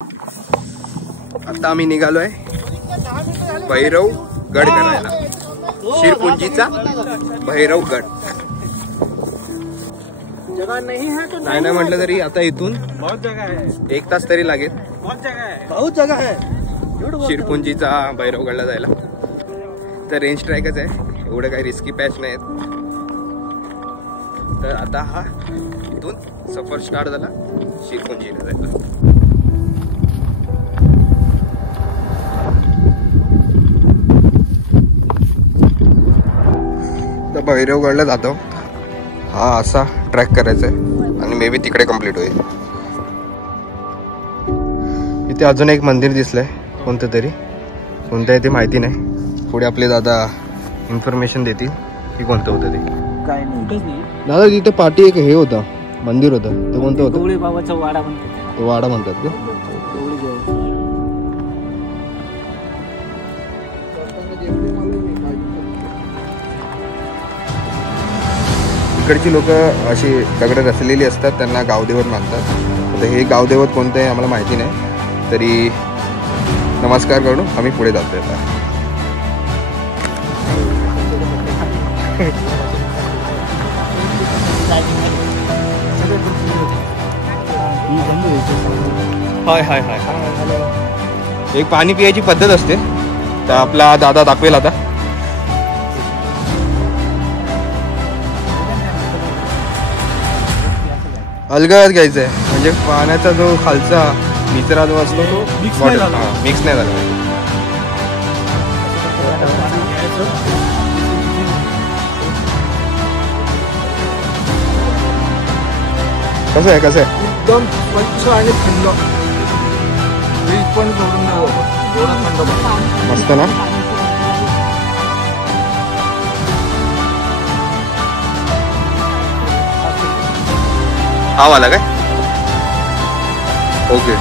आता आम्ही निघालोय भैरव गड करायला, शिरपुंजीचा भैरव गड. नाही नाही म्हटलं तरी आता इथून 1 तास तरी लागेल. बहुत जगह है शिरपुंजीचा भैरवगडला जायला. तर रेंज ट्रॅकच आहे, एवढं काही रिस्की पॅच नाही. तर आता हा इथून सफर स्टार्ट झाला शिरपुंजीला जायला. तर भैरवगडला जातो. हा असा ट्रॅक करायचा आहे आणि मे बी तिकडे कम्प्लीट होईल. इथे अजून एक मंदिर दिसलंय, कोणतं तरी, कोणतं आहे ते माहिती नाही. पुढे आपले दादा इन्फॉर्मेशन देतील की कोणतं होतं ते. काय नाही दादा तिथे पाठी एक हे होतं, मंदिर होतं, ते कोणतं होतं? गवळी बाबाचा वाडा म्हणतात. तो वाडा म्हणतात का? इकडची लोक अशी दगड रचलेली असतात, त्यांना गावदेवत मानतात. आता हे गावदेवत कोणतं आहे आम्हाला माहिती नाही, तरी नमस्कार करून आम्ही पुढे जातोय. आता हाय हाय हाय एक पाणी पियाची पद्धत असते, तर आपला दादा दाखवेल आता. अलगद घ्यायचं आहे, म्हणजे पाण्याचा जो खालचा निचरा जो असतो तो मिक्स नाही झाला पाहिजे. कसं आहे कसं आहे? एकदम स्वच्छ आणि थंड. फ्रीज पण सोडून एवढा थंड मस्त ना. हा वाला काय? ओके.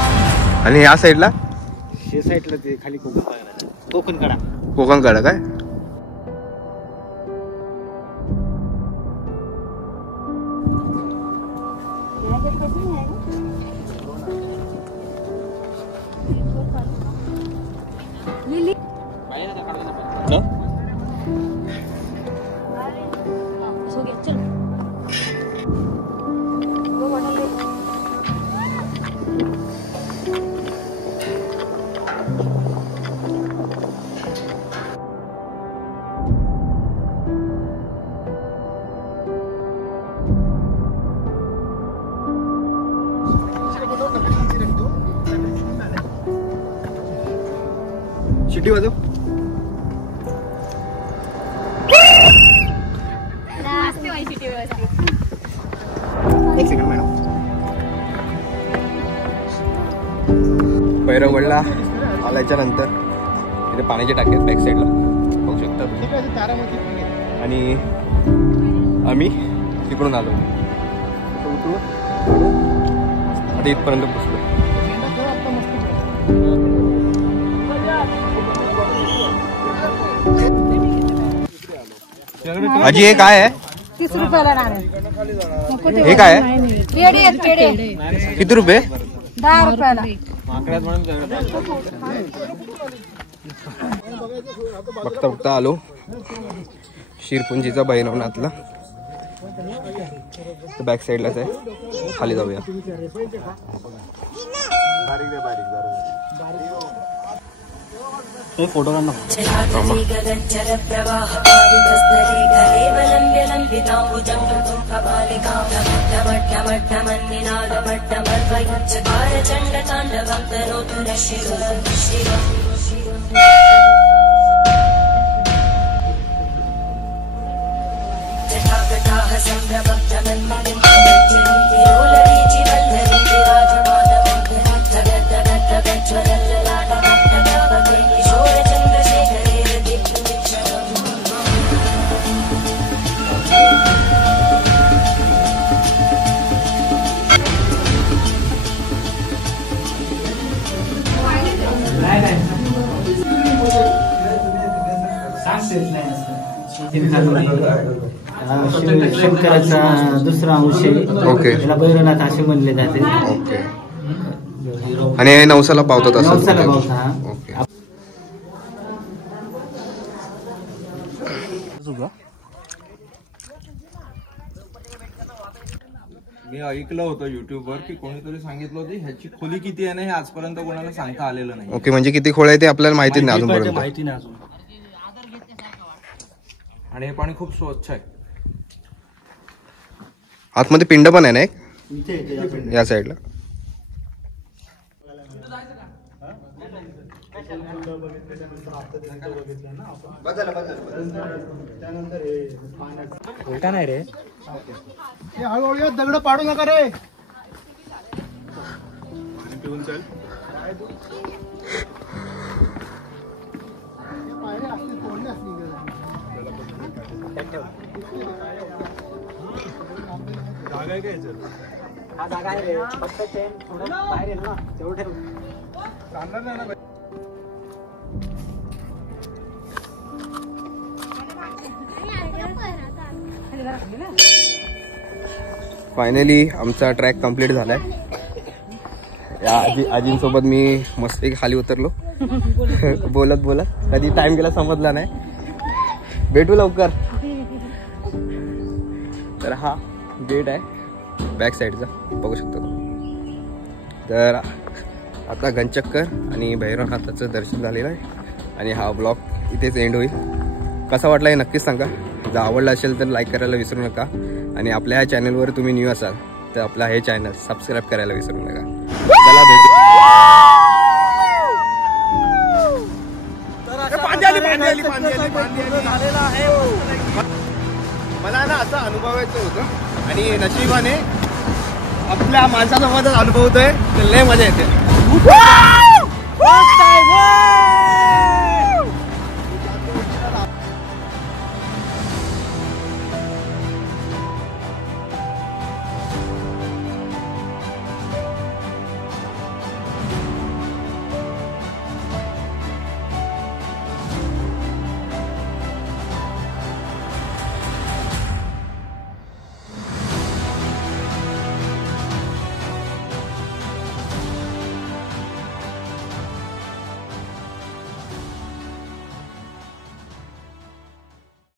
आणि या साईडला? हे साईडला ते खाली कोकण कडा काय? शिट्टी वाजव. एक सेकंड मॅडम. भैरवगडला आल्याच्या नंतर इथे पाण्याचे टाके आहेत बॅक साईडला, बघू शकता. आणि आम्ही तिकडून आलो, आता इथपर्यंत पोचलो. आजी हे काय आहे? 30 रुपयाला नाणे. हे काय आहे? पेढे आहेत, पेढे. किती रुपये? 10 रुपयाला. बघता बघता आलो शिरपुंजीचा भैरवनाथला. बॅक साईडलाच आहे, खाली जाऊया. फोटो काढ ना. शंकराचा दुसरा अंश आहे. ओके. त्याला भैरवनाथ असे म्हणले जाते. ओके. आणि नवसाला पावतात असं नवसाला पावता. ओके. मी ऐकलं होतं युट्यूबवर की कोणीतरी सांगितलं होतं ह्याची खोली किती आहे ना हे आजपर्यंत कोणाला सांगता आलेलं नाही. ओके, म्हणजे किती खोळ आहे ते आपल्याला माहिती नाही अजूनपर्यंत. माहिती नाही अजून. आणि हे पाणी खूप स्वच्छ आहे. आतमध्ये पिंड पण आहे ना एक इथे इथे या साईडला. उलटा नाही रे. हळूहळू दगड पाडू नका रे. हा जागा आहे रे. फक्त चेन थोडं बाहेर येईल ना तेवढं ठेव. फायनली आमचा ट्रॅक कंप्लीट झालाय. या आजींसोबत मी मस्ती खाली उतरलो बोलत बोलत. कधी टाइम गेला समजला नाही. भेटू लवकर. तर हा गेट आहे बॅक साईडचा, बघू शकतो. तर आता गणचक्कर आणि भैरवनाथाचं दर्शन झालेलं आहे आणि हा ब्लॉग इथेच एंड होईल. कसा वाटला हे नक्कीच सांगा. जर आवडला असेल तर लाईक करायला विसरू नका आणि आपल्या ह्या चॅनलवर तुम्ही न्यू असाल तर आपला हे चॅनल सबस्क्राईब करायला विसरू नका. चला भेटू. मला ना असं अनुभवायचं होतं आणि नशिबाने आपल्या माणसासोबतच अनुभवतोय तर लय मजा येते.